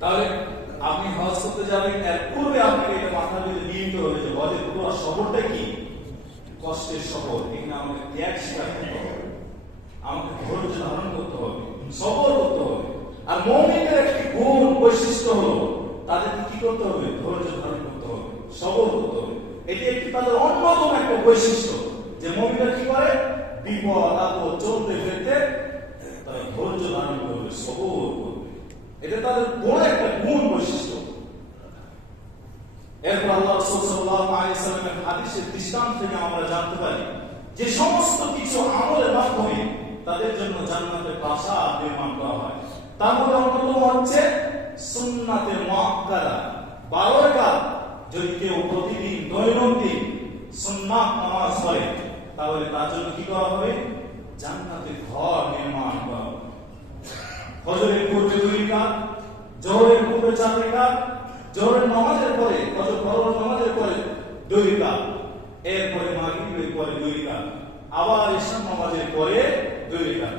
তাহলে আপনি হজ করতে যাবেন, এর পূর্বে আপনাকে এটা মাথার মধ্যে নিয়ে নিতে হবে যে হজের পুরো সফরটা কি কষ্টের সফর। এখানে আমাকে ত্যাগ স্বীকার করতে হবে, আমাকে ধৈর্য ধারণ করতে হবে, সবর করতে হবে। আর মুমিনের একটি গুণ বৈশিষ্ট্য হলো তাদেরকে কি করতে হবে? ধৈর্য ধারণ করতে হবে, সবর করতে হবে। এটি একটি তাদের অন্যতম একটা বৈশিষ্ট্য যে মুমিনরা কি করে? বিপদ আপদ চলতে ফিরতে তারা ধৈর্য ধারণ করবে, সবর করবে। এটা তাদের বড় একটা গুণ বৈশিষ্ট্য। এরপর আল্লাহ রাসূল সাল্লাল্লাহু আলাইহি ওয়াসাল্লামের হাদিসের দৃষ্টান্ত থেকে আমরা জানতে পারি যে সমস্ত কিছু আমলের মাধ্যমে তাদের জন্য জান্নাতের প্রাসাদ নির্মাণ করা হয়। তার মধ্যে অন্যতম হচ্ছে সুন্নাতে মুআক্কাদা 12 রাকাত। যদি কেউ প্রতিদিন দৈনন্দিন সুন্নাত নামাজ পড়ে তাহলে তার জন্য কি করা হবে? জান্নাতের ঘর নির্মাণ করা হবে। ফজরের পূর্বে 2 রাকাত, জোহরের পূর্বে 4 রাকাত, জোহরের নামাজের পরে ফজর ফরজ নামাজের পরে 2 রাকাত, এরপরে মাগরিবের পরে 2 রাকাত, আবার ইশার নামাজের পরে 2 রাকাত।